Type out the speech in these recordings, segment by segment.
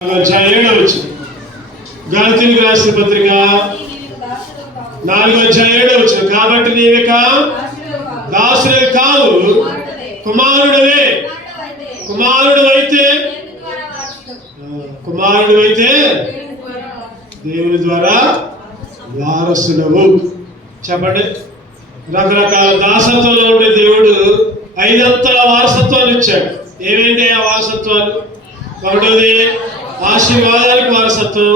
7వ గలతీయులకు రాసిన పత్రిక 4:7 కాబట్టి నీవిక దాసుడివి కావు కుమారుడివే. కుమారుడివైతే దేవుని ద్వారా వారసులవు. చెప్పండి. రకరకాల దాసత్వంలో ఉండే దేవుడు 5 అంతల వారసత్వాన్ని ఇచ్చాడు. ఏమైంది ఆ వారసత్వాలు? ఒకటోది ఆశీర్వాదానికి వారసత్వం,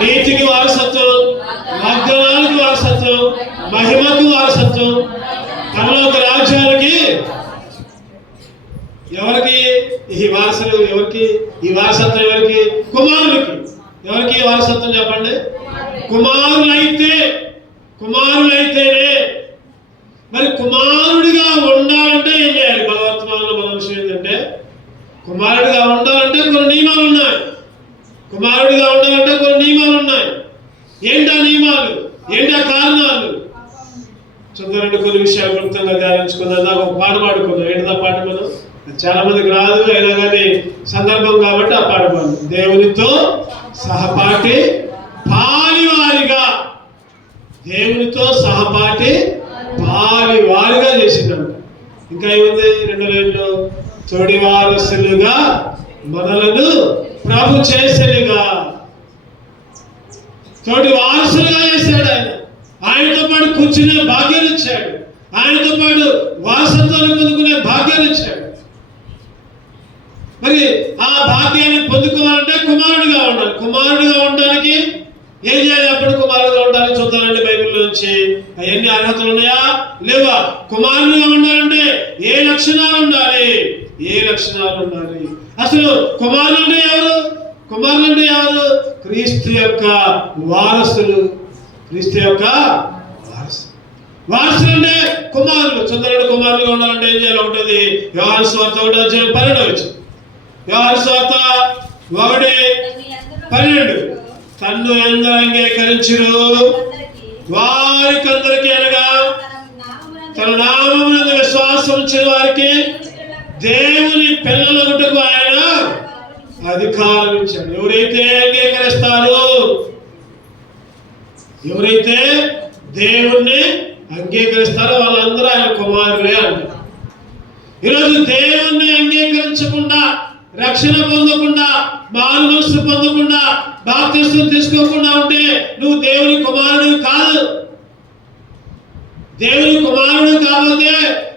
నీతికి వారసత్వం, వాగ్దానానికి వారసత్వం, మహిమకు వారసత్వం, పరలోక రాజ్యానికి. ఎవరికి ఈ వారసులు? ఎవరికి ఈ వారసత్వం? ఎవరికి? కుమారులకి. ఎవరికి వారసత్వం చెప్పండి? కుమారులైతేనే. మరి కుమారుడిగా ఉండాలంటే ఏం చేయాలి? భగవద్గీతలో మన విషయం ఏంటంటే, కుమారుడిగా ఉండాలంటే కొన్ని నియమాలు ఉన్నాయి. ఏంటా నియమాలు? ఏంటా కారణాలు? చూద్దారండి. కొన్ని విషయాలు క్లుప్తంగా ధ్యానించుకుందాం. నాకు ఒక పాట పాడుకుందాం. ఏంటా పాట? మనం చాలా మందికి రాదు, అయినా కానీ సందర్భం కాబట్టి ఆ పాట పాడు. దేవునితో సహపాఠి పాలివారిగా, దేవునితో సహపాఠి పాలివారిగా చేసిందంట. ఇంకా ఏముంది? 2 లైన్లు, తోడి వారసులుగా మనలను ప్రభు చేసేదిగా. తోటి వారసులుగా చేశాడు ఆయన. ఆయనతో పాటు కూర్చునే భాగ్యాన్ని ఇచ్చాడు. ఆయనతో పాటు వారసత్వాన్ని పొందుకునే భాగ్యాన్ని ఇచ్చాడు. మరి ఆ భాగ్యాన్ని పొందుకోవాలంటే కుమారుడిగా ఉండాలి. కుమారుడిగా ఉండడానికి ఏం చేయాలి? అప్పుడు కుమారుడిగా ఉండాలని చూద్దామండి బైబిల్ నుంచి. అవన్నీ అర్హతలు ఉన్నాయా లేవా? కుమారుడిగా ఉండాలంటే ఏ లక్షణాలు ఉండాలి? అసలు కుమారులు అంటే ఎవరు? క్రీస్తు యొక్క వారసులు. వారసులు అంటే కుమారులు. చూద్దామండి. కుమారులుగా ఉండాలంటే ఏం చేయాలి? ఉంటుంది యోహాను సువార్త 1:12. యోహాను సువార్త 1:12. తన్ను ఎందరు అంగీకరించురు వారికందరికి అనగా తన నామమునందు విశ్వాసం ఉంచిన వారికి దేవుని పిల్లలగుటకు ఆయన అధికారం ఇచ్చాడు. ఎవరైతే అంగీకరిస్తారో, ఎవరైతే దేవుణ్ణి అంగీకరిస్తారో వాళ్ళందరూ ఆయన కుమారులే అంటారు. ఈరోజు దేవుణ్ణి అంగీకరించకుండా, రక్షణ పొందకుండా, మారు మనసు పొందకుండా, బాప్తిస్మం తీసుకోకుండా ఉంటే నువ్వు దేవుని కుమారుడు కాదు. దేవుని కుమారుడు కాకపోతే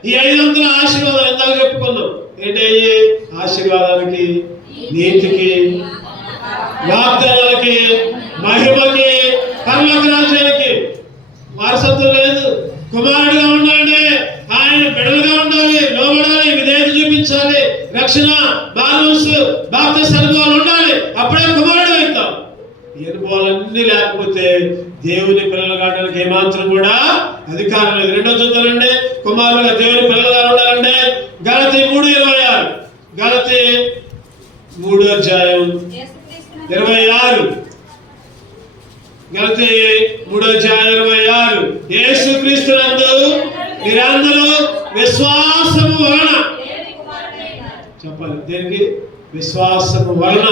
ఈ 500 ఆశీర్వాదాలు ఎందాక చెప్పుకున్నాం. ఏంటయ్యి? ఆశీర్వాదానికి, నీతికి, వాగ్దానాలకి, మహిమకి, పరలోక రాజ్యానికి వారసత్వం లేదు. కుమారుడిగా ఉండాలి, ఆయన బిడ్డలుగా ఉండాలి, లోబడాలి, విధేయత చూపించాలి, రక్షణ, బాలన్స్, బాప్తిస్మ అనుభవాలు ఉండాలి. అప్పుడే కుమారుడు అవుతాం. ఈ అనుభవాలన్నీ లేకపోతే దేవుని పిల్లలు కావడానికి ఏమాత్రం కూడా అధికారం లేదు. 2వ చూద్దామండి. కుమారులుగా దేవుని పిల్లలుగా ఉండాలంటే గలతీ 3:26. గలతీ 3:26. గలతీ 3:26. యేసుక్రీస్తునందు మీరందరూ విశ్వాసము వలన, చెప్పాలి దేనికి? విశ్వాసము వలన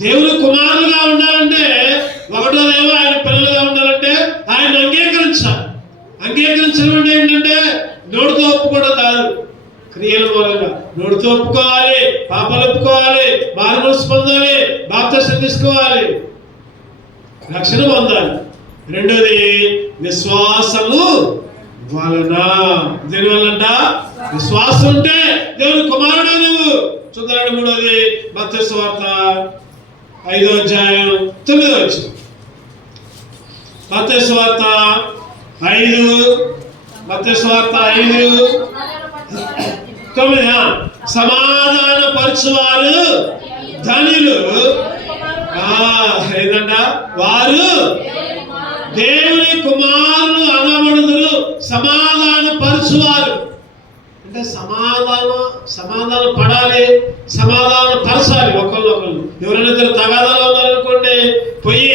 దేవుని కుమారులుగా ఉండాలంటే, ఒకటోదేమో ఆయన పిల్లలుగా ఉండాలంటే ఆయన అంగీకరించాలి. అంగీకరించడం అంటే ఏంటంటే నోటితో ఒప్పుకోవడం కాదు, క్రియల మూలంగా. నోటితో ఒప్పుకోవాలి, పాపాలు ఒప్పుకోవాలి, మారు మనసు పొందాలి, బాప్తిస్మం తీసుకోవాలి, రక్షణ పొందాలి. 2వది విశ్వాసము వలన. దేనివల్లంట? విశ్వాసం ఉంటే దేవుని కుమారుడు నువ్వు. చూద్దాండి. 3వది మత్తయి సువార్త 5:9. మత్తయి సువార్త 5:9. సమాధాన పరచువారు ధనులు, ఏదంట? వారు దేవుని కుమారులు అనబడుదురు. సమాధాన పరచువారు అంటే సమాధాన పడాలి, సమాధాన పరచాలి ఒకళ్ళొకళ్ళు. ఎవరైనా ఇద్దరు తగాదాలు ఉన్నారనుకోండి, పోయి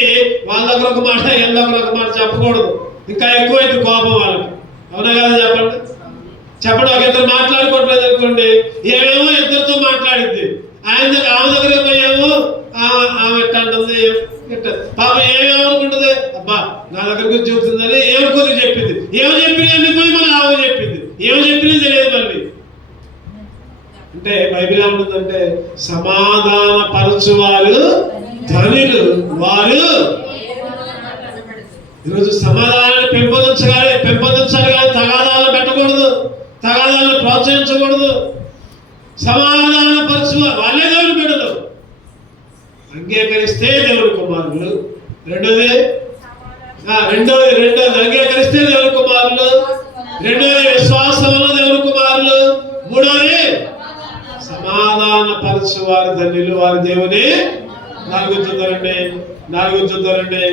వాళ్ళ దగ్గర ఒక మాట, వీళ్ళ దగ్గర ఒక మాట చెప్పకూడదు. ఇంకా ఎక్కువైతే కోపం వాళ్ళకి. అవునా కదా? చెప్పండి. ఒక ఇద్దరు మాట్లాడుకోవట్లేదు అనుకోండి, ఏమేమో ఇద్దరితో మాట్లాడిద్ది. ఆమె దగ్గర పోయాము, ఆమె ఎట్లా అంటుంది, పాప ఏమేమనుకుంటుంది, అబ్బా నా దగ్గరకు చెబుతుందని ఏమనుకుంది చెప్పింది. ఏమో చెప్పింది వెళ్ళిపోయి మళ్ళీ ఆమె చెప్పింది, ఏమో చెప్పింది తెలియదు మళ్ళీ. అంటే బైబిల్ ఏమంటుందంటే సమాధాన పరచువారు ధనులు, వారు ఈరోజు సమాధానాన్ని పెంపొందించాలి కానీ తగాదాలను పెట్టకూడదు, తగాదాలను ప్రోత్సహించకూడదు. సమాధాన పరచువారు వాళ్ళే దేవుని బిడ్డలు, అంగీకరిస్తే దేవుని కుమారులు. రెండోది అంగీకరిస్తే దేవుని కుమారులు. రెండోది విశ్వాసం వల్ల దేవుని కుమారులు. మూడోది సమాధాన పరచువారు ధన్యులు, వారి దేవుని. నాలుగు చూద్దారండి.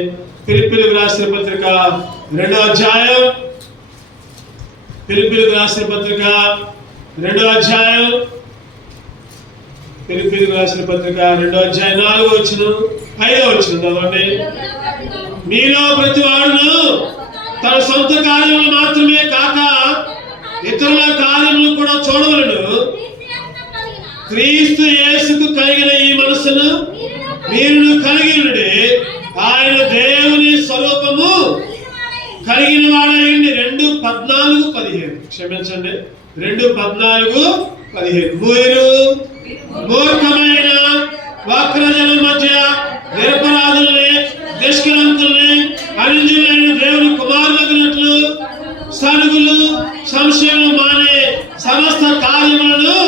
ఫిలిప్పీయులకు రాసిన పత్రిక 2వ అధ్యాయం. ఫిలిప్పీయులకు రాసిన పత్రిక 2వ అధ్యాయం. ఫిలిప్పీయులకు రాసిన పత్రిక 2వ అధ్యాయం 4వ వచనం 5వ వచనం చదవండి. మీలో ప్రతి వాడును తన సొంత కార్యములు మాత్రమే కాక ఇతరుల కార్యములను కూడా చూడవలను. క్రీస్తు యేసుకు కలిగిన ఈ మనసును మీరు కలిగి ఉండి ఆయన దేవుని స్వరూపము కలిగిన వాడైంది. 2:14-15 క్షమించండి, 2:14-15. మీరు మూర్ఖమైన వక్రజల మధ్య నిరపరాధుల్ని, నిష్కలంకుల్ని, అనింజులైన దేవుని కుమారులగినట్లు సనుగులు సంశయములు మానే సమస్త కార్యములను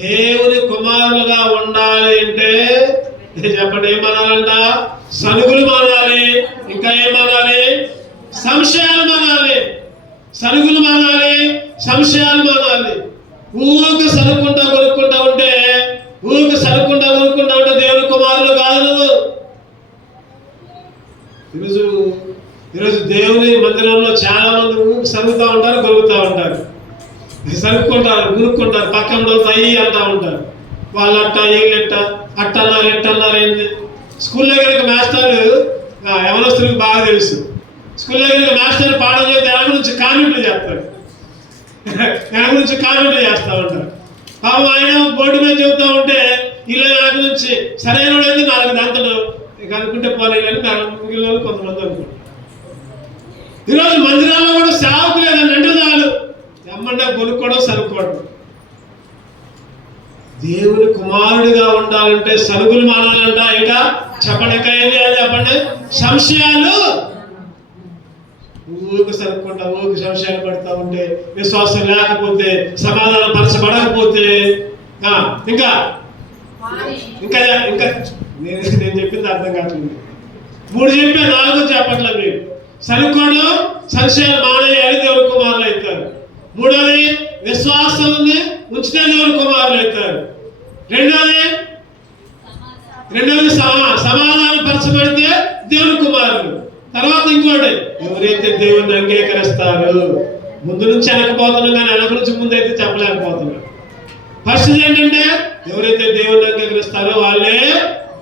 దేవుని కుమారులుగా ఉండాలి అంటే చెప్పండి, ఏమనాలంట? సనుగులు మానాలి, ఇంకా ఏమనాలి? సంశయాలు మానాలి. సనుగులు మానాలి, సంశయాలు మానాలి. ఊరికి సనుక్కుంటా కొనుక్కుంటా ఉంటే దేవుని కుమారులు కాదు నువ్వు. ఈరోజు దేవుని మందిరంలో చాలా మంది ఊరికి సనుగుతూ ఉంటారు, కొనుక్కుతూ ఉంటారు, సనుక్కుంటారు, గురుక్కుంటారు, పక్కన అయ్యి అంటూ ఉంటారు. వాళ్ళట్ట వీళ్ళెట్ట అట్టన్నారు ఎట్టన్నారు ఏంది. స్కూల్లో కనుక మాస్టర్లు యవనస్తులకు బాగా తెలుసు. స్కూల్లో కనుక మాస్టర్ పాఠం చేస్తే వెనక నుంచి కామెంట్లు చేస్తారు, చేస్తూ ఉంటారు. పాపం ఆయన బోర్డు మీద చెబుతూ ఉంటే వీళ్ళ వెనక నుంచి సరైన అయితే 4 దాంతలు అనుకుంటే పోలేదని మిగిలిన కొంతమంది అనుకుంటారు. ఈరోజు మందిరాల్లో కూడా సేవకు లేదని అంటే చాలు ఎమ్మంటే కొనుక్కోవడం సరుక్కోవడం. దేవుని కుమారుడిగా ఉండాలంటే సనుగులు మానాలంట. ఇంకా చెప్పండి, ఇంకా ఏం చేయాలి చెప్పండి? సంశయాలు. ఊరికి సరుక్కుంటా ఊరికి సంశయాలు పడుతూ ఉంటే, విశ్వాసం లేకపోతే, సమాధానం పరచబడకపోతే, ఇంకా ఇంకా ఇంకా నేను చెప్పింది అర్థం కావట్లేదు. 3 చెప్పా, 4 చెప్పట్లేదు మీరు. సనుక్కోవడం, సంశయాలు మానేయాలి, దేవుని కుమారులు అవుతారు. మూడోది విశ్వాసాన్ని ఉంచితే దేవుని కుమారులు అవుతారు. రెండోది సమాధానం పరచబడితే దేవుని కుమారులు. తర్వాత ఇంకోటి, ఎవరైతే దేవుణ్ణి అంగీకరిస్తారో, ముందు నుంచి వెనకపోతున్నాం కానీ వెనక నుంచి ముందు అయితే చెప్పలేకపోతున్నాం. ఫస్ట్ ఏంటంటే ఎవరైతే దేవుణ్ణి అంగీకరిస్తారో వాళ్ళే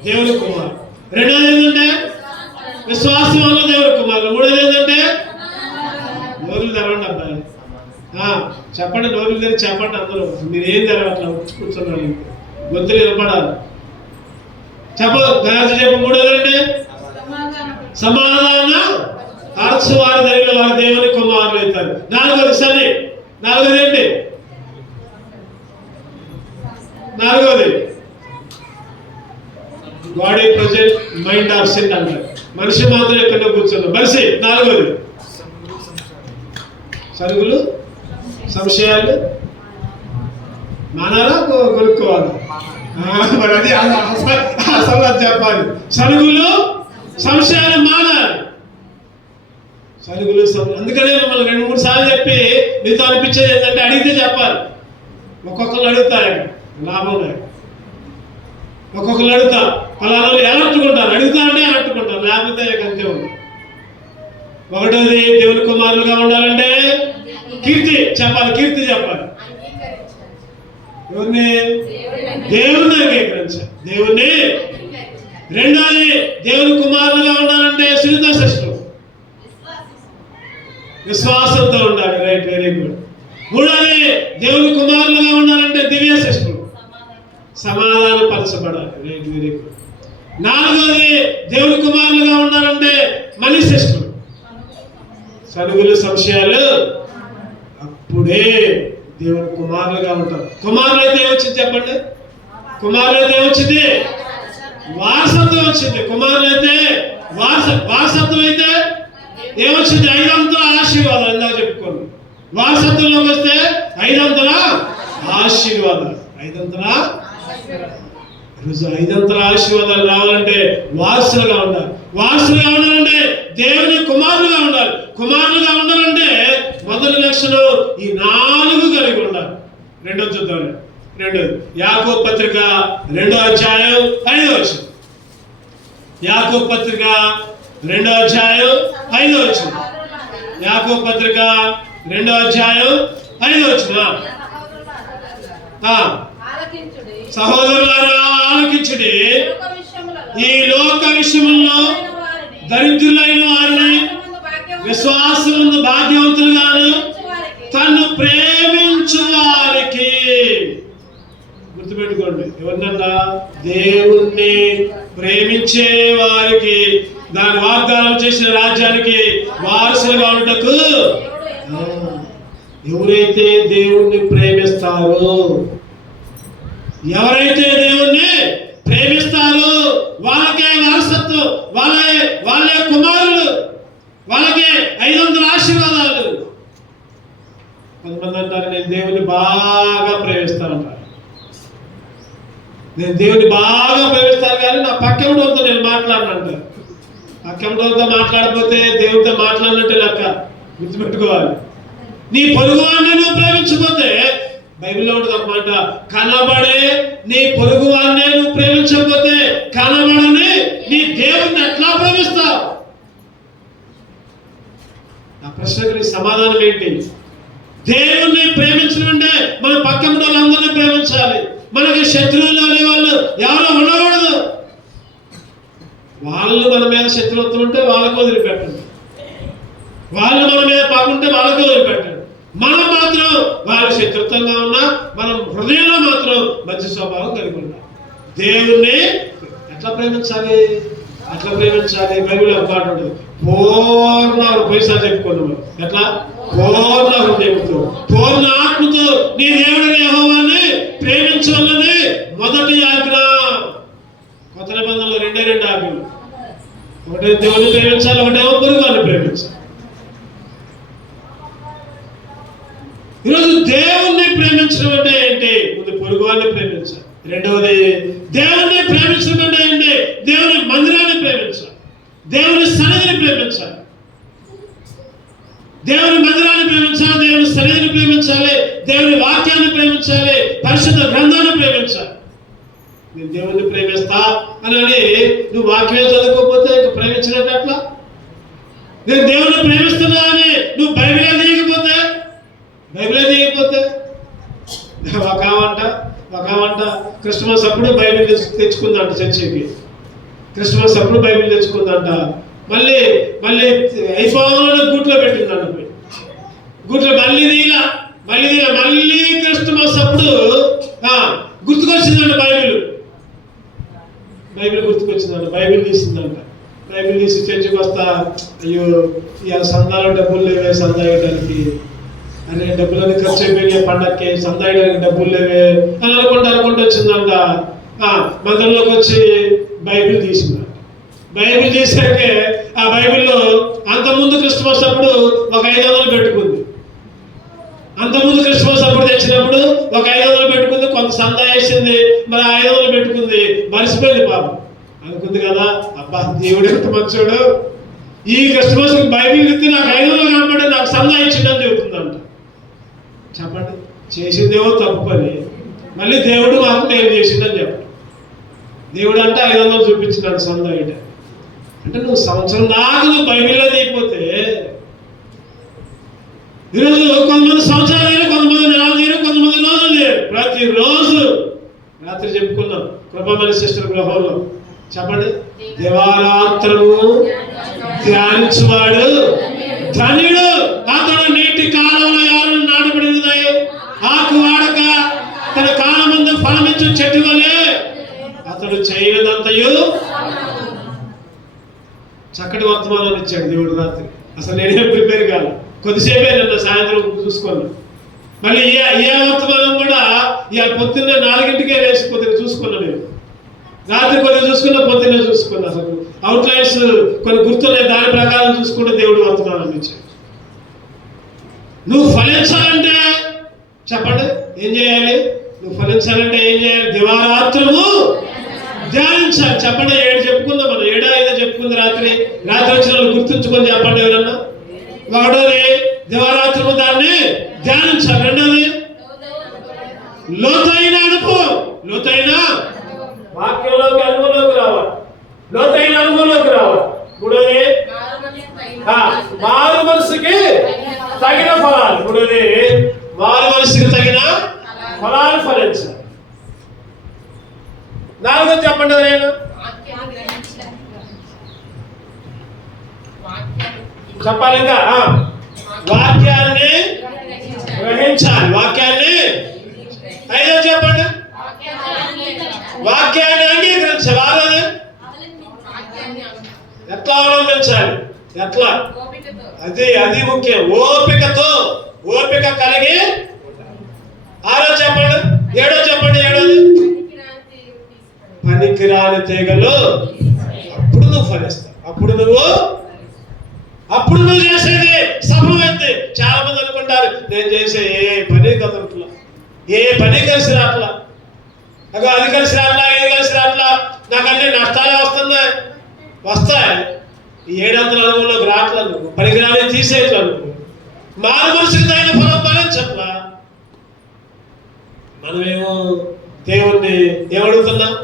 దేవుని కుమారు. రెండోది ఏంటంటే విశ్వాసం వల్ల దేవుని కుమారులు. మూడోది ఏంటంటే నోరులు తెరవండి అబ్బాయి, చెప్పండి, నోరులు తెరి చెప్పండి. అందరూ మీరు ఏం తెరవట్లా కూర్చున్నారు, గొంతులు నిలబడాలి. చెప్పు. మూడోది అంటే సమాధాన పరచువారు ధనియులు, వారి దేవుని కుమారులు అవుతారు. నాలుగోది ఏంటి? నాలుగోది బాడీ ప్రజెంట్ మైండ్ ఆబ్సెంట్ అంటారు. మనిషి మాత్రం ఎక్కడో కూర్చున్నాం. మనిషి. నాలుగోది సరుగులు, సంశయాలు మానాలా కొనుక్కోవాలి. మరి అది అసలు చెప్పాలి. సరుగులు సంశయాలు మానాలి. సరుగులు అందుకనే మమ్మల్ని 2-3 సార్లు చెప్పి మీతో అనిపించేది ఏంటంటే అడిగితే చెప్పాలి. ఒక్కొక్కరు అడుగుతారు, లాభం లేదు. ఒక్కొక్కరు అడుగుతా, పలానా ఎలా అట్టుకుంటారు, అడుగుతా అంటే అట్టుకుంటారు, లేకపోతే అంతే ఉంది. ఒకటోది దేవుని కుమారులుగా ఉండాలంటే కీర్తి చెప్పాలి. ఎవరిని? దేవుణ్ణి అంగీకరించాలి, దేవుణ్ణి. రెండోది దేవుని కుమారులుగా ఉండాలంటే సునీత శిష్యులు, విశ్వాసంతో ఉండాలి. Right, very good. మూడోది దేవుని కుమారులుగా ఉండాలంటే దివ్య శిష్యులు, సమాధానపరచబడాలి. Right, very good. నాలుగోది దేవుని కుమారులుగా ఉండాలంటే మనీ సిస్టమ్, సరుగులు సంశయాలు, అప్పుడే దేవుని కుమారులుగా ఉంటారు. కుమారులు అయితే ఏమొచ్చింది చెప్పండి? కుమారులు అయితే ఏమొచ్చింది? వారసత్వం వచ్చింది. కుమారులు అయితే వారసత్వం అయితే ఏమొచ్చింది? 5 అంతల ఆశీర్వాదాలు. ఇందాక చెప్పుకోండి. వారసత్వంలోకి వస్తే 5 అంతల ఆశీర్వాదాలు. 5 అంతల ఈరోజు 5 అంతల ఆశీర్వాదాలు రావాలంటే వారసులుగా ఉండాలి. వారసులుగా ఉండాలంటే దేవుని కుమారులుగా ఉండాలి. కుమారులుగా ఉండాలంటే మొదటి లక్షణం ఈ 4 కలిగి ఉండాలి. రెండోది చూద్దాం. రెండోది యాకోబు పత్రిక 2వ అధ్యాయం 5వ వచనం. యాకోబు పత్రిక 2వ అధ్యాయం 5వ వచనం. యాకోబు పత్రిక 2వ అధ్యాయం 5వ వచనం. సహోదరులారా ఆలకించుడి, ఈ లోక విషయములో దరిద్రులైన వారిని విశ్వాసముందు భాగ్యవంతులుగాను తను ప్రేమించు వారికి. గుర్తుపెట్టుకోండి, ఎవరినంట? దేవుణ్ణి ప్రేమించే వారికి, దాని వాగ్దానం చేసిన రాజ్యానికి వారసులుగా ఉండటకు. ఎవరైతే దేవుణ్ణి ప్రేమిస్తారో, ఎవరైతే దేవుణ్ణి ప్రేమిస్తారో వాళ్ళకే వారసత్వం, వాళ్ళే కుమారులు, వాళ్ళకే 500 ఆశీర్వాదాలు. కొంతమంది అంటారు నేను దేవుణ్ణి బాగా ప్రేమిస్తానంటారు. నేను దేవుని బాగా ప్రేమిస్తాను కానీ నా పక్కెవడితో నేను మాట్లాడనంటారు. పక్కెవడితో మాట్లాడకపోతే దేవుడితో మాట్లాడినట్టే లెక్క. గుర్తుపెట్టుకోవాలి. నీ పొరుగువాడిని నువ్వు ప్రేమించకపోతే, బైబిల్లో ఉంటుంది ఒక మాట, కనబడే నీ పొరుగువాడినే నువ్వు ప్రేమించకపోతే కనబడని నీ దేవుడిని ఎట్లా ప్రేమిస్తావు? నా ప్రశ్నకి సమాధానం ఏంటి? దేవుణ్ణి ప్రేమించడం అంటే మన పక్కన వాళ్ళందరినీ ప్రేమించాలి. మనకి శత్రువులు అనే వాళ్ళు ఎవరో ఉండకూడదు. వాళ్ళు మన మీద శత్రుత్వం ఉంటే వాళ్ళకు వదిలిపెట్టండి. వాళ్ళు మన మీద పాకుంటే వాళ్ళకు వదిలిపెట్టండి. మనం మాత్రం వాళ్ళ శత్రుత్వంగా ఉన్నా మనం హృదయంలో మాత్రం మంచి స్వభావం కలిగి ఉన్నాం. దేవుణ్ణి ఎట్లా ప్రేమించాలి? ఎట్లా ప్రేమించాలి? బైబిల్ ఒక మాట ఉంటుంది, పూర్ణ పైసా చెప్పుకున్నాం. ఎట్లా? పూర్ణ హృదయంతో, పూర్ణ ఆత్మతో నీ దేవుడిని యెహోవాని ప్రేమించాలని మొదటి ఆజ్ఞ. కొత్త నిబంధనలో 2 ఆజ్ఞలు. ఒకటే దేవుని ప్రేమించాలి, ఒకటేమో పొరుగువారిని ప్రేమించాలి. ఈరోజు దేవుణ్ణి ప్రేమించడం అంటే ఏంటి? ముందు పొరుగువారిని ప్రేమించాలి. రెండవది దేవుణ్ణి ప్రేమించడం అంటే ఏంటి? దేవుని మందిరాన్ని ప్రేమించాలి, దేవుని సన్నిధిని ప్రేమించాలి. దేవుని మందిరాన్ని ప్రేమించాలి, దేవుని సన్నిధిని ప్రేమించాలి, దేవుని వాక్యాన్ని ప్రేమించాలి, పరిశుద్ధ గ్రంథాన్ని ప్రేమించాలి. నేను దేవుణ్ణి ప్రేమిస్తా అని నువ్వు వాక్యం చదువుకోకపోతే ఇంకా ప్రేమించినట్టు అట్లా. నేను దేవుణ్ణి ప్రేమిస్తున్నా అని నువ్వు బైబిలే తీయకపోతే ఒక క్రిస్మస్ అప్పుడు బైబిల్ తెచ్చుకుందంట చర్చికి. క్రిస్మస్ అప్పుడు బైబిల్ తెచ్చుకుందంట. మళ్ళీ అయిపోవాలని గూట్లో పెట్టిందంట. గూట్లో మళ్ళీ క్రిస్మస్ అప్పుడు గుర్తుకొచ్చిందంట బైబిల్ గుర్తుకొచ్చిందంట. బైబిల్ తీసిందంట. బైబిల్ తీసి చర్చికి వస్తా, అయ్యో ఇవాళ సందాలో డబ్బులు లేవే సందా వేయడానికి, అరే డబ్బులని ఖర్చు అయిపోయినాయి పండక్కి, సందా వేయడానికి డబ్బులు లేవే అని అనుకుంటూ వచ్చిందంట. మందిరంలోకి వచ్చి బైబిల్ తీసిందంట. బైబిల్ తీసాకే ఆ బైబిల్లో అంతకుముందు క్రిస్మస్ అప్పుడు ఒక 500 పెట్టుకుంది. అంతకుముందు క్రిస్మస్ అప్పుడు తెచ్చినప్పుడు ఒక 500 పెట్టుకుంది. కొంత సందా వేసింది, మరి 500 పెట్టుకుంది. మర్చిపోయింది పాపం. అనుకుంది కదా, అబ్బా దేవుడు ఎంత మంచోడు, ఈ క్రిస్మస్ బైబిల్ ఇస్తే నాకు 500 కాబట్టి నాకు సందా ఇచ్చిందని చెబుతుందంట. చెప్పండి, చేసిందేమో తప్పు పని, మళ్ళీ దేవుడు మాకు నేను చేసిందని చెప్పండి. దేవుడు అంటే 500 చూపించినాడు సందా ఇట. అంటే నువ్వు సంవత్సరం దాకా నువ్వు బైబిల్లో తీయకపోతే, ఈరోజు కొంతమంది సంవత్సరాలు లేరు, కొంతమంది నెలలు లేరు, కొంతమంది రోజులు లేరు. ప్రతిరోజు రాత్రి చెప్పుకున్నాం కృపమణి సిస్టర్ గృహంలో. చెప్పండి, దివారాత్రము ధ్యానించువాడు ధన్యుడు, అతడు నీటి కాలంలో ఎవరు నాటబడి ఆకు వాడక తన కాలం ముందు ఫలమిచ్చు చెట్టు వలె అతడు చేయలేదంతయు. చక్కటి వర్తమానాన్ని ఇచ్చాడు దేవుడు రాత్రి. అసలు నేనేం ప్రిపేర్ కాదు, కొద్దిసేపే నిన్న సాయంత్రం చూసుకున్నాను. మళ్ళీ ఏ వర్తమానం కూడా ఇవాళ పొద్దున్నే 4ంటికే వేసి కొద్దిగా చూసుకున్నాను నేను. రాత్రి కొద్దిగా చూసుకున్నా, పొద్దున్నే చూసుకున్నా. అసలు అవుట్లైన్స్ కొన్ని గుర్తున్నాయి, దాని ప్రకారం చూసుకుంటే దేవుడు వర్తమానాన్ని ఇచ్చాడు. నువ్వు ఫలించాలంటే చెప్పండి ఏం చేయాలి? నువ్వు ఫలించాలంటే ఏం చేయాలి? దివారాత్రము ధ్యానించాలి. చెప్పండి, 7 చెప్పుకుందాం మనం. 7 5 చెప్పుకుంది రాత్రి వచ్చిన వాళ్ళు గుర్తుంచుకొని చెప్పండి ఎవరన్నా. ఒకటోది దివారాత్రము దాన్ని ధ్యానించాలి. రెండోది లోతైన అనుభవం, లోతైన వాక్యంలోకి అనుభవంలోకి రావాలి, లోతైన అనుభవంలోకి రావాలి. మూడోది మారు మనసుకి తగిన ఫలాలు. మూడోది మారు మనసుకి తగిన ఫలాలు ఫలించాలి. 4వ చెప్పండి నేను చెప్పాలి. ఇంకా వాక్యాన్ని గ్రహించాలి, వాక్యాన్ని. 5వ చెప్పండి వాక్యాన్ని అంగీకరించాలి. 6వది ఎట్లా అవలంబించాలి, ఎట్లా? అది ముఖ్యం. ఓపిక కలిగి. 6వ చెప్పండి. 7వ చెప్పండి. 7వది పనికిరాని తీగలు. అప్పుడు నువ్వు ఫలిస్తావు. అప్పుడు నువ్వు చేసేది సఫలమైంది. చాలా మంది అనుకుంటారు నేను చేసే ఏ పని కదలట్లా, ఏ పని కలిసి రాట్లా, అది కలిసి రాట్లా, ఇది కలిసి రాట్లా, నాకు అన్ని నష్టాలే వస్తాయి. ఈ 700 అనుభవంలోకి రాట్లా, నువ్వు పనికిరాని తీసేట్లా, నువ్వు మారు మనసుకి తగిన ఫలం ఫలించట్లా. మనమేమో దేవుణ్ణి ఏమడుగుతున్నాం?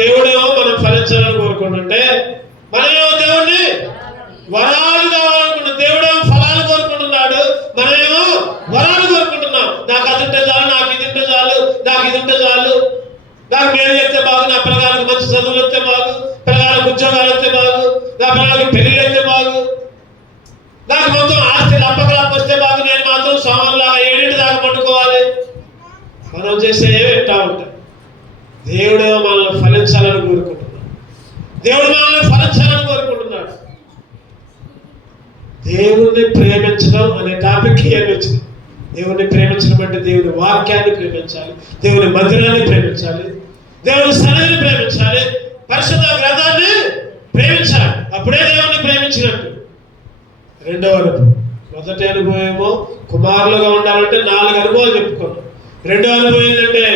దేవుడేమో మనం ఫలించాలని కోరుకుంటుంటే, మనమేమో దేవుణ్ణి వరాలు కావాలనుకుంటున్నాం. దేవుడేమో ఫలాలు కోరుకుంటున్నాడు, మనమేమో వరాలు కోరుకుంటున్నాం. నాకు అది ఉంటే చాలు, నాకు ఇది ఉంటే చాలు, నాకు మేలు చెప్తే బాగు, నా పిల్లగానికి మంచి చదువులు వస్తే బాగు, పిల్లగానికి ఉద్యోగాలు వస్తే బాగు, నా పిల్లలకి పెళ్లిళ్ళు అయితే బాగు, నాకు మొత్తం ఆస్తి లప్పకలప్ప వస్తే బాగు, నేను మాత్రం సోమవారంలాగా 7 దాకా పండుకోవాలి. మనం చేసే ఎట్టా ఉంటాయి. దేవుడేమో మనల్ని ఫలించాలని కోరుకుంటున్నాడు. దేవుణ్ణి ప్రేమించడం అనే టాపిక్ ఏమి వచ్చింది? దేవుణ్ణి ప్రేమించడం అంటే దేవుని వాక్యాన్ని ప్రేమించాలి, దేవుని మందిరాన్ని ప్రేమించాలి, దేవుని స్థలాన్ని ప్రేమించాలి, పరిశుద్ధ గ్రంథాన్ని ప్రేమించాలి. అప్పుడే దేవుణ్ణి ప్రేమించినట్టు. రెండవ అనుభవం. మొదటి అనుభవం ఏమో కుమారులుగా ఉండాలంటే 4 అనుభవాలు చెప్పుకున్నాం. రెండో అనుభవం ఏంటంటే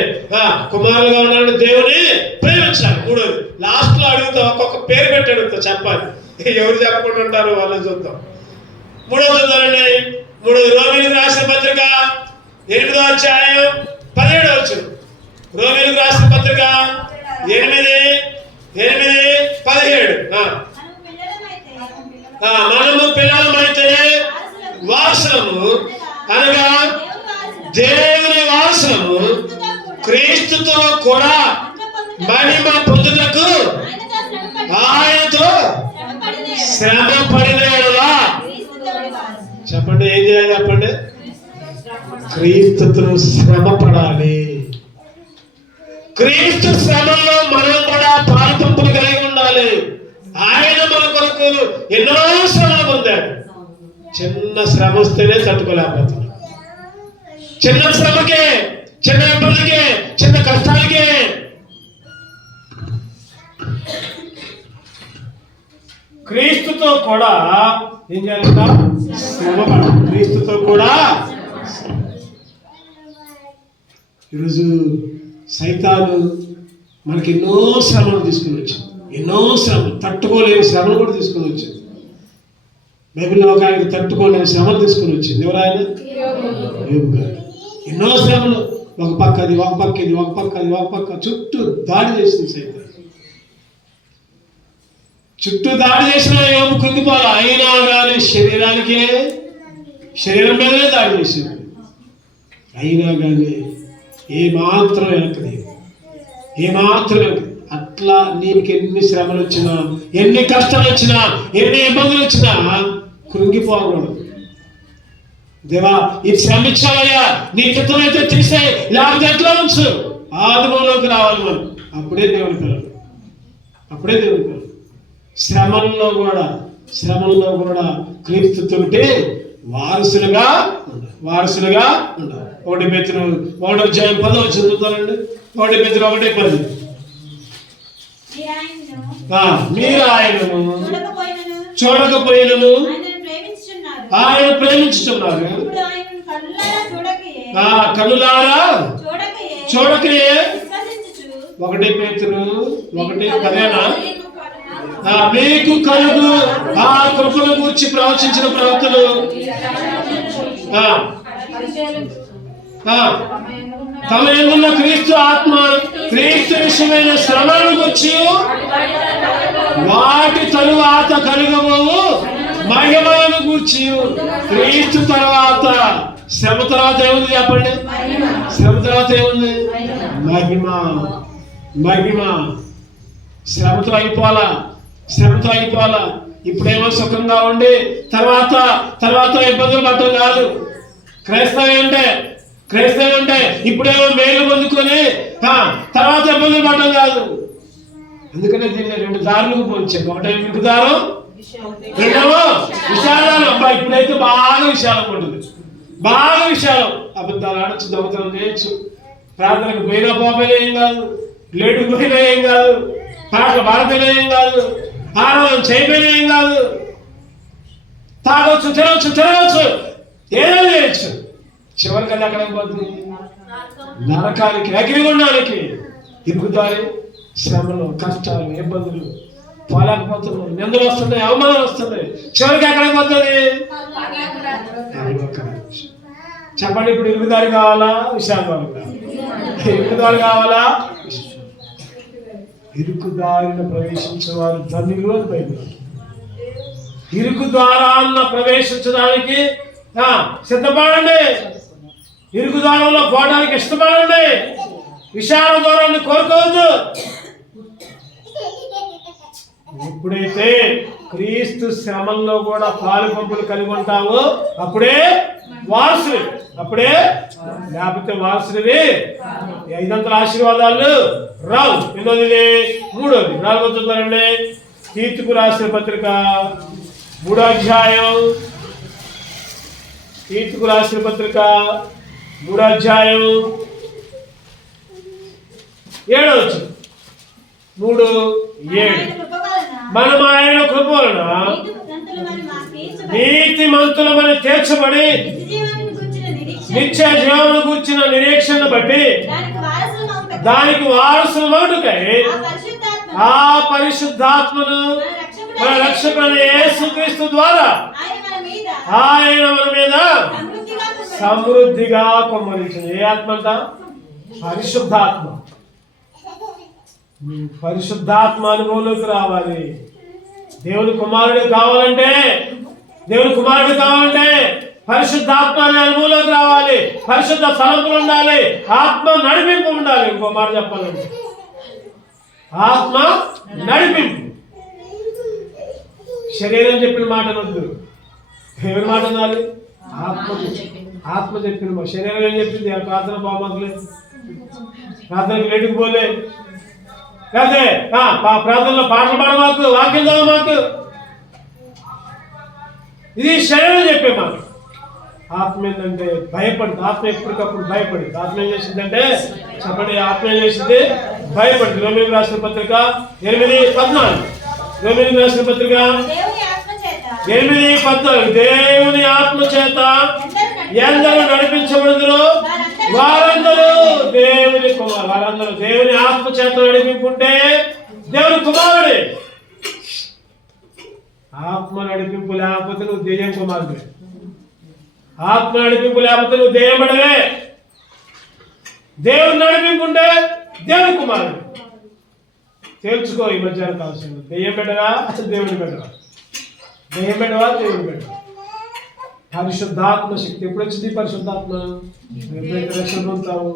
కుమారులుగా ఉండాలంటే దేవుని ప్రేమించాలి. మూడోది లాస్ట్ లో అడుగుతా, ఒక్కొక్క పేరు పెట్టి అడుగుతా, చెప్పాలి. ఎవరు చెప్పకుండా ఉంటారు వాళ్ళని చూద్దాం. మూడోది చూద్దామండి. రోమీయులకు రాసిన పత్రిక 8వ అధ్యాయం 17వ వచనం. రోమీయులకు రాసిన పత్రిక 8:17. మనము పిల్లలమైతే వారసులము, అనగా దేవుని వారసులము, క్రీస్తుతో కూడా మహిమ పొందుటకు ఆయనతో శ్రమ పడినలా. చెప్పండి ఏం చేయాలి? చెప్పండి. క్రీస్తుతో శ్రమ పడాలి. క్రీస్తు శ్రమలో మనం కూడా పాలుపంపులు కలిగి ఉండాలి. ఆయన మన కొరకు ఎన్నో శ్రమలు పొందాడు. చిన్న శ్రమ వస్తేనే తట్టుకోలేకపోతున్నాం. చిన్న శ్రమకే, చిన్న ఇబ్బందికే, చిన్న కష్టాలకే క్రీస్తుతో కూడా ఏం చేయాలంట? శ్రమపడాలి. క్రీస్తుతో కూడా. ఈరోజు సైతాను మనకి ఎన్నో శ్రమలు తీసుకుని వచ్చాడు. ఎన్నో శ్రమలు, తట్టుకోలేని శ్రమలు కూడా తీసుకుని వచ్చాడు. బైబిల్లో ఒక ఆయన తట్టుకోలేని శ్రమలు తీసుకుని వచ్చింది. ఎవరు ఆయన? యోబు గారు. ఎన్నో శ్రమలు, ఒక పక్క అది, ఒక పక్క ఇది, ఒక పక్క అది, ఒక పక్క చుట్టూ దాడి చేసింది సైతం. చుట్టూ దాడి చేసిన యోబు కుంగిపోవాలి. అయినా కానీ శరీరం మీదనే దాడి చేసింది. అయినా కానీ ఏమాత్రం వెనకది, ఏమాత్రం. అట్లా నీకు ఎన్ని శ్రమలు వచ్చినా, ఎన్ని కష్టాలు వచ్చినా, ఎన్ని ఇబ్బందులు వచ్చినా కృంగిపోకూడదు. దేవా ఈ శ్రమ ఇచ్చావయ్యా, నీ చిత్తమైతే తీసే, లేకపోతే ఎట్లా ఉంచు. ఆదిలో శ్రమల్లోకి రావాలి మనం. అప్పుడే దేవుని పిల్లలు, అప్పుడే దేవుని పిల్లలు. శ్రమల్లో కూడా క్రీస్తుతుంటే వారసులుగా ఉండాలి. 1 Petrus 1:10 చదువుతారండి. 1 Petrus 1:10. మీరు ఆయనను చూడకపోయినను ఆయన ప్రేమించుచున్నారు. కన్నులారా చూడకయే 1 Petrus 1:10 మీకు కలుగు ఆ కృపను గూర్చి ప్రవచించిన ప్రవక్తలు తమ యందున్న క్రీస్తు ఆత్మ క్రీస్తు విషయమైన శ్రమను గూర్చి వాటి తరువాత కలుగబోవు మహిమను గూర్చి. క్రీస్తు తర్వాత శ్రమ తర్వాత ఏముంది చెప్పండి? శ్రమ తర్వాత ఏముంది? మహిమ. శ్రమతో అయిపోవాలా. ఇప్పుడేమో సుఖంగా ఉండి తర్వాత ఇబ్బందులు పట్టడం కాదు. క్రైస్తవం అంటే ఇప్పుడేమో మేలు పొందుకొని తర్వాత ఇబ్బందులు పట్టడం కాదు. అందుకనే దీన్ని 2 దారులకు పోల్చాం. ఒకటి ఇరుకు దారం, రెండవ విశాలం. అబ్బాయి ఇప్పుడైతే బాగా విశాలం ఉంటుంది. అబద్ధాలు ఆడచ్చు, దొంగతనం చేయొచ్చు, ప్రార్థనకు పోయినా పోయినా ఏం కాదు, లేటుకు పోయినా ఏం కాదు, పాటలు పాడపోయినా ఏం కాదు, ఆరాధన చేయపోయినా ఏం కాదు, తాగొచ్చు, తినవచ్చు, ఏదో చేయొచ్చు. చివరికి అది అక్కడికి పోతుంది నరకానికి, అగ్నిగుండానికి. ఇరుగుదారి, శ్రమలు, కష్టాలు, ఇబ్బందులు, పోలేకపోతున్నాయి, నిందలు వస్తున్నాయి, అవమానాలు వస్తున్నాయి. చివరికి ఎక్కడికి పోతుంది? చెప్పండి, ఇప్పుడు ఇరుగుదారి కావాలా, విశాలం కావాలా? ఇరుగుదారి కావాలా? ఇరుకుదారిన ప్రవేశించేవారు ధన్యులు అని బైబిల్. ఇరుకు ద్వారాన్న ప్రవేశించడానికి సిద్ధపడండి. ఇరుకు ద్వారంలో పోవడానికి ఇష్టపడండి. విశాల ద్వారాన్ని కోరుకోవద్దు. ఎప్పుడైతే క్రీస్తు శ్రమంలో కూడా పాలు పంపులు కలిగి ఉంటావో అప్పుడే వారసులు. లేకపోతే వారసులవి 500 ఆశీర్వాదాలు రావు. 8వ 3వ 4వ చూద్దారండి. తీతుకు రాసిన పత్రిక 3వ అధ్యాయం. తీతుకు రాసిన పత్రిక 3వ అధ్యాయం 7వ వచనం. 3:7 మనం ఆయన కృప వలన నీతిమంతులమని తీర్చబడి నిత్య జీవమును గూర్చిన నిరీక్షణ బట్టి దానికి వారసులమగుటకై ఆ పరిశుద్ధాత్మను మన రక్షకుడైన యేసుక్రీస్తు ద్వారా ఆయన మన మీద సమృద్ధిగా కుమ్మరించింది. ఏ ఆత్మ అంట? పరిశుద్ధాత్మ అనుభవంలోకి రావాలి. దేవుని కుమారుడు కావాలంటే పరిశుద్ధాత్మ అనే అనుభవంలోకి రావాలి. పరిశుద్ధ తలంపులు ఉండాలి. ఆత్మ నడిపింపు ఉండాలి. ఇంకో మాట చెప్పాలంటే ఆత్మ నడిపింపు. శరీరం చెప్పిన మాట వద్దు. ఎవరి మాట అనాలి? ఆత్మ చెప్పిన మాట. శరీరం ఏం చెప్పింది? ప్రార్థన బాగుమతులే, ప్రార్థనకు లేటుకు పోలే, అదే ప్రార్థనలో పాటలు పాడమాకు, వాక్యం చదవమాకు. ఇది శరీరం చెప్పే మాట. ఆత్మ ఏంటంటే భయపడింది. ఆత్మ ఎప్పటికప్పుడు భయపడింది. ఆత్మ ఏం చేసిందంటే చెప్పండి, ఆత్మ ఏం చేసింది? భయపడింది. రోమిలకు రాసిన పత్రిక 8:14. రోమిలకు రాసిన పత్రిక 8:14. దేవుని ఆత్మ చేత ఎందరూ నడిపించబడుదురో వారందరూ దేవుని కుమారు. వారందరూ దేవుని ఆత్మ చేత నడిపింపుంటే దేవుని కుమారుడే. ఆత్మ నడిపింపు లేకపోతే నువ్వు దెయ్యం కుమారుడే. ఆత్మ నడిపింపు లేకపోతే నువ్వు దెయ్యబడవే. దేవుని నడిపింపుంటే దేవుని కుమారుడు. తేల్చుకో ఈ మధ్యాహ్నం కావాల్సింది. దెయ్యం పెట్టరా, దేవుని పెట్టరా? దెయ్యం పెట్టవా, దేవుని పెట్టరా? పరిశుద్ధాత్మ శక్తి ఎప్పుడు వచ్చింది? పరిశుద్ధాత్మ ఎప్పుడైతే రక్షణ పొందుతావు,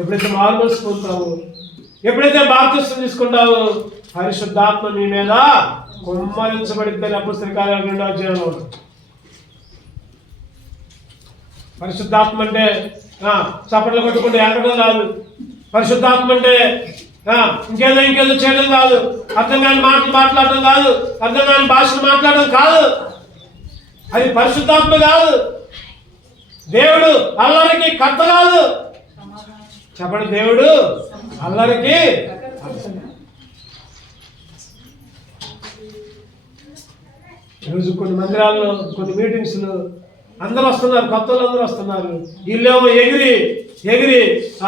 ఎప్పుడైతే మార్మల్స్ పొందుతావు, ఎప్పుడైతే బాప్తిస్మం తీసుకుంటావు, పరిశుద్ధాత్మ నీ మీద కుమ్మరించబడిద్దని అపోస్తలుల కార్యాలు 2వ అధ్యాయంలో ఉంటుంది. పరిశుద్ధాత్మ అంటే చప్పట్లు కొట్టుకుంటే ఎక్కడం రాదు. పరిశుద్ధాత్మ అంటే ఇంకేదో చేయడం కాదు, అర్థం కాని మాటలు మాట్లాడడం కాదు, అర్థం కాని భాషలు మాట్లాడడం కాదు. అది పరిశుద్ధాత్మ కాదు. దేవుడు అల్లరికి కర్త కాదు. చెప్పండి, దేవుడు అల్లరికి. ఈరోజు కొన్ని మందిరాల్లో, కొన్ని మీటింగ్స్లో అందరూ వస్తున్నారు, కొత్త వాళ్ళు అందరూ వస్తున్నారు. వీళ్ళేమో ఎగిరి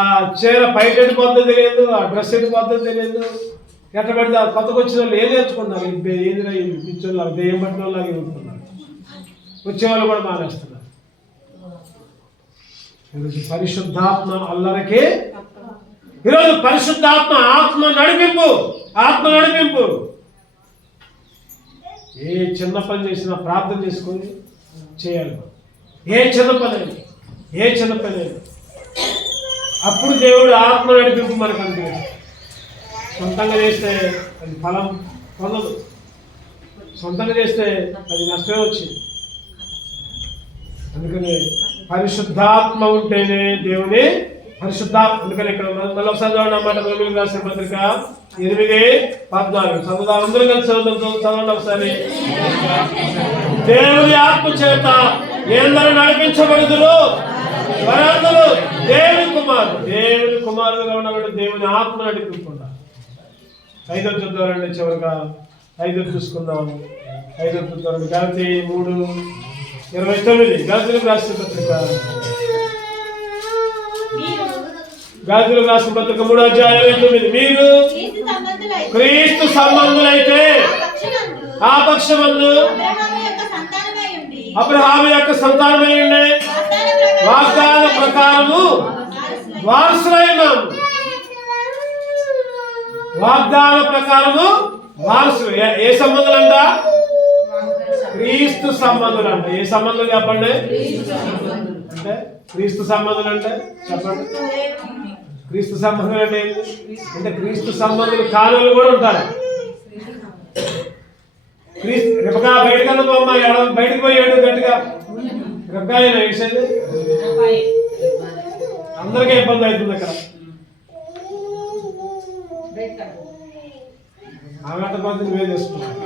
ఆ చీర పైకి ఎడిపోద్దో తెలియదు, ఆ డ్రెస్ ఎడిపోద్దో తెలియదు. ఎట్లా పెడితే కొత్తగా వచ్చిన వాళ్ళు ఏం నేర్చుకున్నారు? ఏదిరా పిచ్చోళ్ళు దెయ్యం పట్టిన వాళ్ళగా ఎదుర్కొన్నారు. వచ్చేవాళ్ళు కూడా మానేస్తున్నారు. ఈరోజు పరిశుద్ధాత్మ అల్లరికి, ఈరోజు పరిశుద్ధాత్మ ఆత్మ నడిపింపు. ఏ చిన్న పని చేసినా ప్రార్థన చేసుకొని చేయాలి. ఏ చిన్న పని అప్పుడు దేవుడు ఆత్మ నడిపింపు మనకు అనిపించదు. సొంతంగా చేస్తే అది ఫలం పొందదు. సొంతంగా చేస్తే అది నష్టమే వచ్చింది. అందుకని పరిశుద్ధాత్మ ఉంటేనే దేవుని పరిశుద్ధాత్మ. అందుకని ఇక్కడ మళ్ళీ ఒకసారి అన్నమాట. రోమిలకు రాసిన పత్రిక 8:14 చదువుదాం. అందరూ కలిసి చదవండి ఒకసారి. దేవుని ఆత్మ చేత ఎందరూ నడిపించబడుదురు వారందరూ దేవుని కుమారుడుగా ఉన్నవాడు దేవుని ఆత్మ నడిపించుకుంటా. 5వ చూద్దామండి. చివరిగా 5వ చూసుకుందాం. 5వ చూద్దాం. గలతీ 3:29 గలతీలకు రాసిన పత్రిక 3:29 మీరు క్రీస్తు సంబంధులైతే ఆ పక్షమందు అబ్రహాము యొక్క సంతానమై ఉండే వాగ్దాన ప్రకారము వారసులైనాము. వాగ్దాన ప్రకారము వారసులు. ఏ సంబంధులంట? క్రీస్తు సంబంధులంట. ఏ సంబంధం చెప్పండి? అంటే క్రీస్తు సంబంధులు అంటే చెప్పండి. క్రీస్తు సంబంధులు అంటే అంటే క్రీస్తు సంబంధులు కానులు కూడా ఉంటారు. రేపగా బయటకన్నా బొమ్మ బయటకు పోయాడు గట్టిగా రెప్పాయ వేసేది అందరికీ ఇబ్బంది అవుతుంది. అక్కడ ఆగట పద్ధతి నువ్వే చేసుకున్నావు.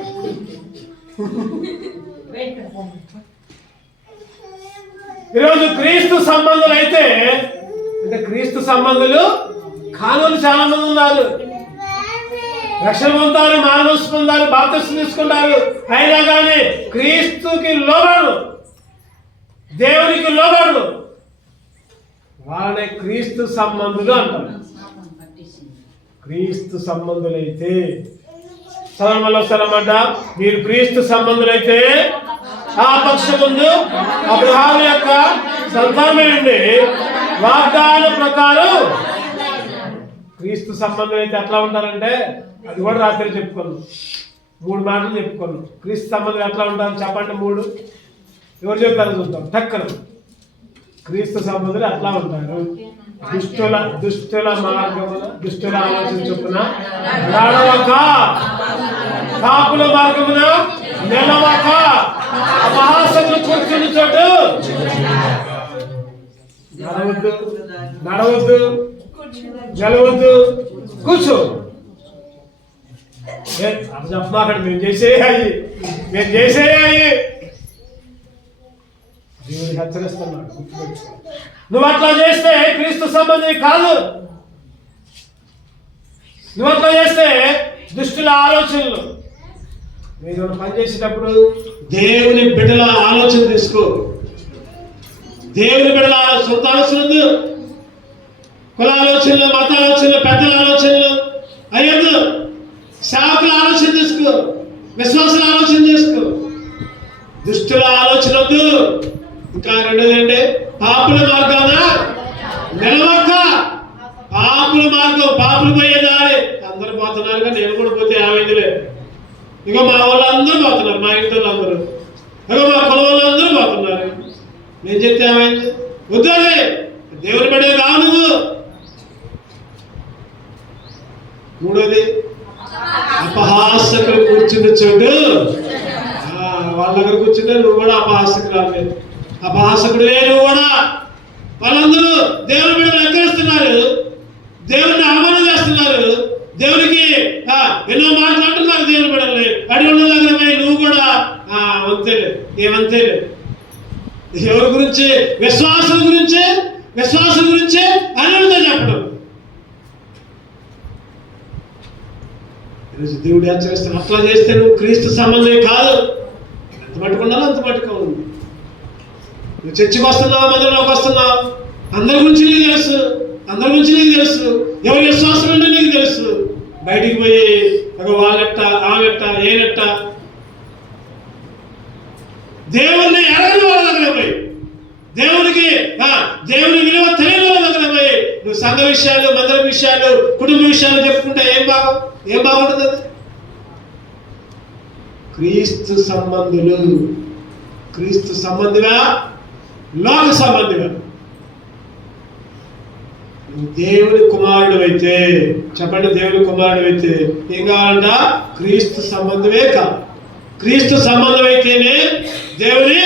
ఈరోజు క్రీస్తు సంబంధులు అయితే అంటే క్రీస్తు సంబంధులు కానులు చాలా మంది ఉన్నారు. రక్షణ పొందారు, మానవస్ పొందారు, బాప్తిస్మం తీసుకున్నారు. అయినా కానీ క్రీస్తుకి లోబడు, దేవునికి లోబడు. వాళ్ళని క్రీస్తు సంబంధులు అంటారు. క్రీస్తు సంబంధులైతే సరమల్లమాట. మీరు క్రీస్తు సంబంధులైతే ఆ పక్షం ముందు అబ్రహాము యొక్క సంతానమై ఉండి వాగ్దాన ప్రకారం క్రీస్తు సంబంధం అయితే ఎట్లా ఉంటారంటే అది కూడా రాత్రి చెప్పుకోను. 3 మాటలు చెప్పుకోను. క్రీస్తు సంబంధం ఎట్లా ఉంటారు చెప్పండి. 3 ఎవరు చెప్తారు చూద్దాం. టక్కన క్రీస్తు సంబంధులు ఎట్లా ఉంటారు? దుష్టుల మార్గమున దుష్టుల ఆలోచన చొప్పున నడవక, కాపుల మార్గమున నిలవక, అపహాసకులు కూర్చుని చోటు నడవద్దు, గెలవద్దు, కూర్చో. చెప్పమాకండి, మేము చేసేయాయి. దేవుడు హెచ్చరిస్తున్నాడు. నువ్వు అట్లా చేస్తే క్రీస్తు సంబంధి కాదు. నువ్వు అట్లా చేస్తే దుష్టుల ఆలోచనలు. మీరు పనిచేసేటప్పుడు దేవుని బిడ్డల ఆలోచన తీసుకో. దేవుని బిడ్డల సొంత ఆలోచనలు, కుల ఆలోచనలు, మత ఆలోచనలు, పెద్దల ఆలోచనలు అయ్యదు. సేవకుల ఆలోచన తీసుకో, విశ్వాసుల ఆలోచన చేసుకో. దుష్టుల ఆలోచన వద్దు. ఇంకా రెండోదంటే పాపుల మార్గాన నిలవక. పాపుల మార్గం, పాపులు పోయేదారి. అందరూ పోతున్నారు, నేను కూడా పోతే ఏమైందిలే. ఇక మా వాళ్ళందరూ పోతున్నారు, మా ఇంటి వాళ్ళందరూ, ఇక మా కుల వాళ్ళందరూ పోతున్నారు, నేను చెప్తే ఏమైంది? వద్దాలి. దేవుని పడే కావు నువ్వు. మూడోది అపహాసకులు కూర్చున్న చోటు. వాళ్ళ దగ్గర కూర్చుంటే నువ్వు కూడా అపహాసకులు. అపహాసకుడు నువ్వు కూడా. వాళ్ళందరూ దేవుని బిడ్డలు ఎక్కడిస్తున్నారు. దేవుడిని అవమానం చేస్తున్నారు, దేవునికి ఎన్నో మాట్లాడుతున్నారు. దేవుని బిడ్డల్ని అడిగిన దగ్గర పోయి నువ్వు కూడా అంతేలే, ఏమంతేలే. ఎవరి గురించి? విశ్వాసం గురించే అనితో చెప్పడం. ఈరోజు దేవుడు హెచ్చరిస్తాను, అట్లా చేస్తే నువ్వు క్రీస్తు సంబంధమే కాదు. ఎంత పట్టుకున్నాలో అంత పట్టుకోవాలి. నువ్వు చర్చికి వస్తున్నావు, మందిరంలోకి వస్తున్నావు, అందరి గురించి నీకు తెలుసు, ఎవరి విశ్వాసం అంటే నీకు తెలుసు. బయటికి పోయి ఒక వాళ్ళెట్ట ఆమెట్ట ఏనెట్ట దేవుణ్ణి ఎరగని వాళ్ళ దగ్గర పోయి, దేవుని విలువ తెలియని వాళ్ళ దగ్గర పోయి నువ్వు సంఘ విషయాలు, మందిర విషయాలు, కుటుంబ విషయాలు చెప్పుకుంటే ఏం బాగుంటుంది? అది క్రీస్తు సంబంధివా లోక సంబంధివా? దేవుని కుమారుడు అయితే చెప్పండి, దేవుని కుమారుడు అయితే ఏం కావాలంట? క్రీస్తు సంబంధమే కాదు. క్రీస్తు సంబంధం అయితేనే దేవుని,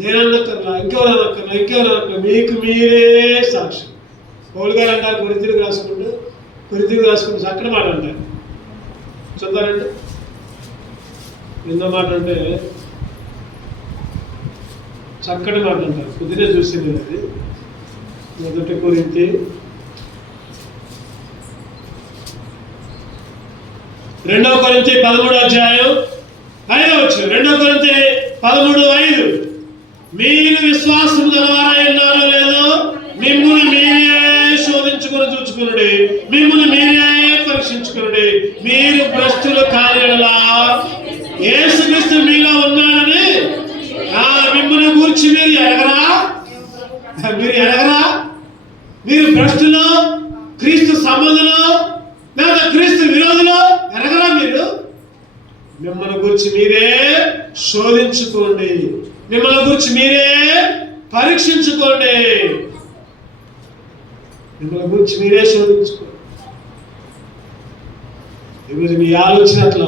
నేనన్నక్కర్లా, ఇంకెవరన్నక్కర్లా, మీకు మీరే సాక్షి. పౌలు గారు అంటారు కొరింథీయులకు రాసుకుంటూ చక్కటి మాట అంటారు. చూద్దారండి, ఎన్నో మాట అంటే చక్కటి మాట అంటారు. పొద్దునే చూసింది అది. 1 కొరింథీ 2 కొరింథీ 13వ అధ్యాయం 5వ వచనం. 2 కొరింథీ 13:5. మీరు విశ్వాసం గలవారై ఉన్నారో లేదో మిమ్మును మీరే శోధించుకొని చూచుకునుడి, మిమ్మును మీరే పరీక్షించుకునుడి. మీరు భ్రష్టులు కాని యెడల యేసుక్రీస్తు మీలో ఉన్నాడని మిమ్మును గూర్చి మీరు ఎరగరా? మీరు భ్రష్టులో, క్రీస్తు సంబంధులో లేదా క్రీస్తు విరోధులో ఎరగరా? మీరు మిమ్మల్ని గురించి మీరే శోధించుకోండి, మిమ్మల్ని గురించి మీరే పరీక్షించుకోండి, మిమ్మల్ని గురించి మీరే శోధించుకోండి. ఈరోజు నీ ఆలోచన అట్లా,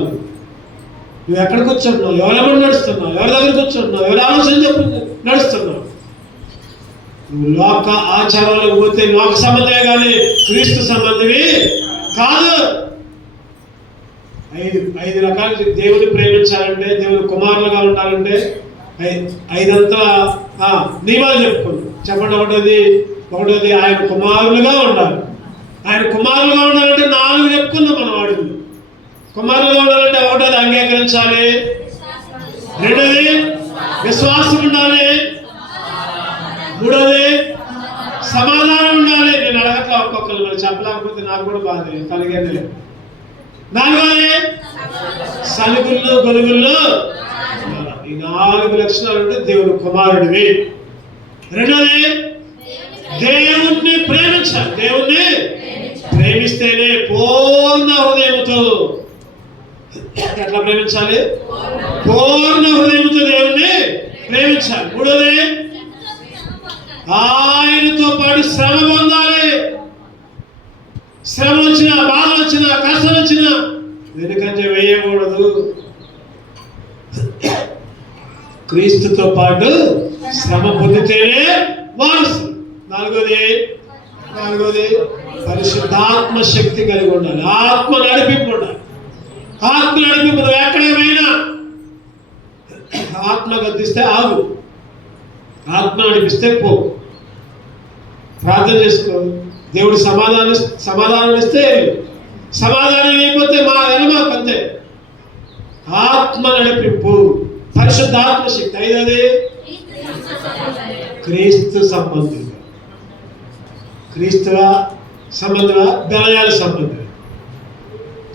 నువ్వు ఎక్కడ కూర్చుంటున్నావు, ఎవరెవరు నడుస్తున్నావు, ఎవరి దగ్గర కూర్చుంటున్నావు, ఎవరి ఆలోచన చెప్పు నడుస్తున్నావు. నువ్వు లోక ఆచారాలకు పోతే లోక సంబంధమే కానీ క్రీస్తు సంబంధమే కాదు. 5 రకాలు దేవుని ప్రేమించాలంటే, దేవుని కుమారులుగా ఉండాలంటే 5 నియమాలు చెప్పుకుందాం. చెప్పండి. ఒకటోది ఆయన కుమారులుగా ఉండాలి. ఆయన కుమారులుగా ఉండాలంటే 4 చెప్పుకుందాం మనం. వాడిని కుమారులుగా ఉండాలంటే ఒకటోది అంగీకరించాలి, రెండోది విశ్వాసం ఉండాలి, మూడోది సమాధానం ఉండాలి. నేను అడగట్లా ఒక్కొక్కరు, మరి చెప్పలేకపోతే నాకు కూడా బాధ కలిగేది. 4వది సలుగుల్లో గొలుగుల్లో. ఈ 4 లక్షణాలు ఉంటే దేవుని కుమారుడివి. రెండోది దేవుణ్ణి ప్రేమించాలి. దేవుణ్ణి ప్రేమిస్తేనే పూర్ణ హృదయంతో. ఎట్లా ప్రేమించాలి? పూర్ణ హృదయంతో దేవుణ్ణి ప్రేమించాలి. మూడోది ఆయనతో పాటు శ్రమ పొందాలి. శ్రమ వచ్చినా, బాధ వచ్చినా, కష్టం వచ్చినా వెనుకంజ వేయకూడదు. క్రీస్తుతో పాటు శ్రమ పొందితేనే వారసు. నాలుగోది పరిశుద్ధాత్మ శక్తి కలిగి ఉండాలి. ఆత్మ నడిపింపు ఉండాలి. ఆత్మ నడిపింపు. నువ్వు ఎక్కడేమైనా ఆత్మ గద్దిస్తే ఆగు, ఆత్మ నడిపిస్తే పో. ప్రార్థన చేసుకో, దేవుడు సమాధానం ఇస్తే, సమాధానం అయిపోతే మా వెనమాకు అంతే. ఆత్మ నడిపింపు, పరిశుద్ధాత్మ శక్తి. 5వది క్రీస్తు సంబంధం. క్రీస్తువా సంబంధమా, బెలయాల సంబంధం?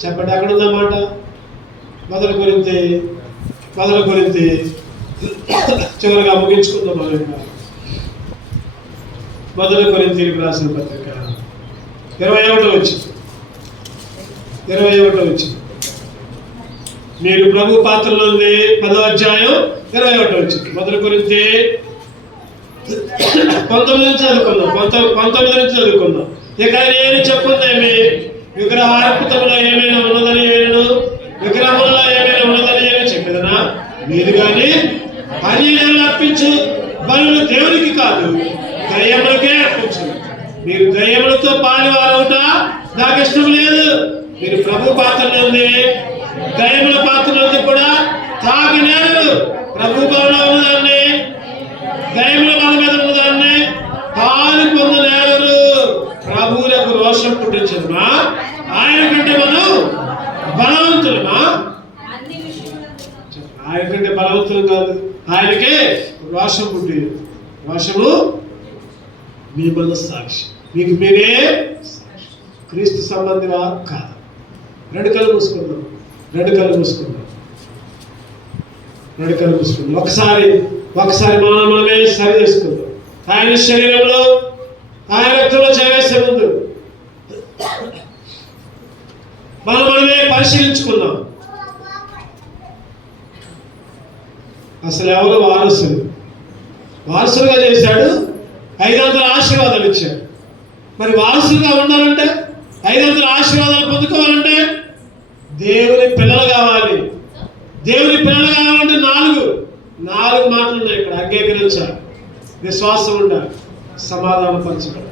చెప్పండి, అక్కడ ఉందన్నమాట. 1 కొరింథీ చివరిగా ముగించుకుందాం. 1 కొరింథీయులకు రాసిన పత్రిక 21వ వచనం. మీరు ప్రభు పాత్రలో 10వ అధ్యాయం 21వ వచనం. 1 కొరింథీ 19 నుంచి చదువుకుందాం. ఇక నేను చెప్పుందేమి, విగ్రహార్పితములో ఏమైనా ఉన్నదని విగ్రహములలో ఏమైనా ఉన్నదని చెప్పేదనా? మీరు కానీ అన్యులను అర్పించు బలులు దేవునికి కాదు, దయ్యములకే అర్పించు. మీరు దయ్యములతో పాలువారవుట నాకు ఇష్టం లేదు. మీరు ప్రభు పాత్ర నుండి దయ్యముల పాత్ర నుండి కూడా తాగనేరు. ప్రభు బలంలో ఉన్నదాన్ని, దయ్యముల బల మీద ఉన్నదాన్ని పాలు పొందనేరు. ప్రభువులకు రోషం పుట్టించదుమా? ఆయన కంటే మనం బలవంతులమా? ఆయన కంటే బలవంతులు కాదు, ఆయనకే రోషం పుట్టి. రోషము మీ మనస్సాక్షి, మీకు మీరే క్రీస్తు సంబంధివా కాదు. రెండు కళ్ళు మూసుకుందాం, రెండు కళ్ళు మూసుకుందాం, రెండు కళ్ళు మూసుకుందాం. ఒకసారి మనమే సరి చేసుకుందాం. ఆయన శరీరంలో, ఆయన రక్తంలో చేసే ముందు మనమే పరిశీలించుకుందాం. అసలు ఎవరు వారసులుగా చేశాడు, 500 ఆశీర్వాదాలు ఇచ్చాడు. మరి వారసులుగా ఉండాలంటే, 500 ఆశీర్వాదాలు పొందుకోవాలంటే దేవుని పిల్లలు కావాలి. దేవుని పిల్లలు కావాలంటే నాలుగు మాటలు ఉన్నాయి ఇక్కడ. అంగీకరించాలి, విశ్వాసం ఉండాలి, సమాధానం పంచడం,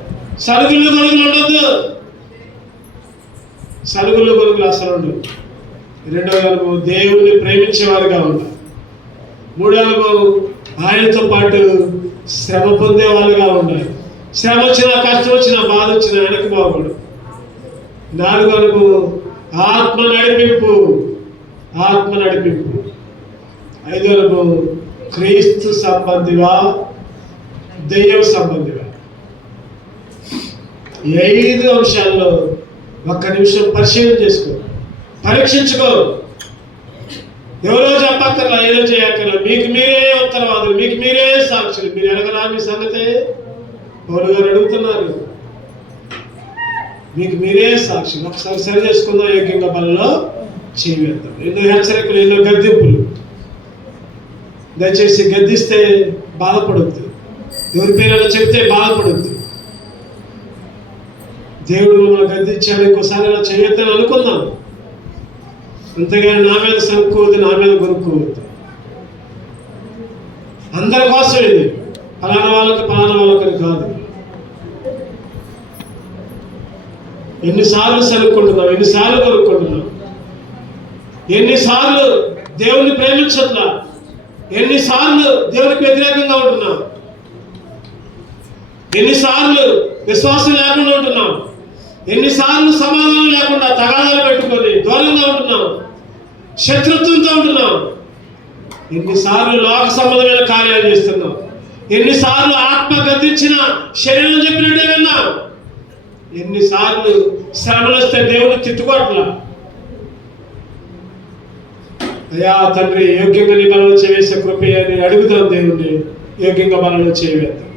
సరుగులు గొరుగులు ఉండొద్దు. సరుగులు గొరుగులు అసలు ఉండదు. రెండవ అనుభవం, దేవుణ్ణి ప్రేమించేవారుగా ఉండాలి. మూడో అనుభవం, ఆయనతో పాటు శ్రమ పొందే వాళ్ళుగా ఉండాలి. శ్రమ వచ్చినా, కష్టం వచ్చినా, బాధ వచ్చినా వెనక్కి పోకూడదు. నాలుగో అనుభవం, ఆత్మ నడిపింపు. ఐదో అనుభవం, క్రీస్తు సంబంధివా దైవ సంబంధివా? ఈ 5 అంశాల్లో ఒక్క నిమిషం పరిశీలన చేసుకో, పరీక్షించుకో. ఎవరో చెప్పక్కర్లా, ఏదో చేయక్కర్లా. మీకు మీరే ఉత్తరవాదులు, మీకు మీరే సాక్షులు. మీరు ఎడగరా మీ సంగతే? పౌలు గారు అడుగుతున్నారు, మీకు మీరే సాక్షులు. ఒకసారి సరి చేసుకుందాం, యోగ్యంగా బలలో చేయవేద్దాం. ఎన్నో హెచ్చరికలు, ఎన్నో గద్దింపులు. దయచేసి గద్దిస్తే బాధపడద్దు, ఎవరి పేరైనా చెప్తే బాధపడద్దు. దేవుడు మమ్మల్ని గద్దించాడు, ఇంకోసారి అలా చేయొద్దని అనుకుందాం. అంతేగాని నా మీద సరుక్కోవద్దు, నా మీద కొనుక్కోవద్దు. అందరి కోసం ఇది, ఫలానా వాళ్ళకని కాదు. ఎన్నిసార్లు సరుక్కుంటున్నాం, ఎన్నిసార్లు కొనుక్కుంటున్నాం, ఎన్నిసార్లు దేవుణ్ణి ప్రేమించట్లా, ఎన్నిసార్లు దేవునికి వ్యతిరేకంగా ఉంటున్నాం, ఎన్నిసార్లు విశ్వాసం లేకుండా ఉంటున్నాం, ఎన్నిసార్లు సమాధానం లేకుండా తగాదాలు పెట్టుకొని దూరంగా ఉంటున్నాం, శత్రుత్వంతో ఉంటున్నాం, ఎన్నిసార్లు లోక సంబంధమైన కార్యాలు చేస్తున్నాం, ఎన్నిసార్లు ఆత్మ గతించిన శరీరం చెప్పినట్టే విన్నాం, ఎన్నిసార్లు శ్రమలు వస్తే దేవుని తిట్టుకోవట్లా. అయ్యా తండ్రి, యోగ్యంగా నీ బలంలో చేసే కృప అని అడుగుతాం. దేవుణ్ణి యోగ్యంగా బలంలో చేయవేద్దాం.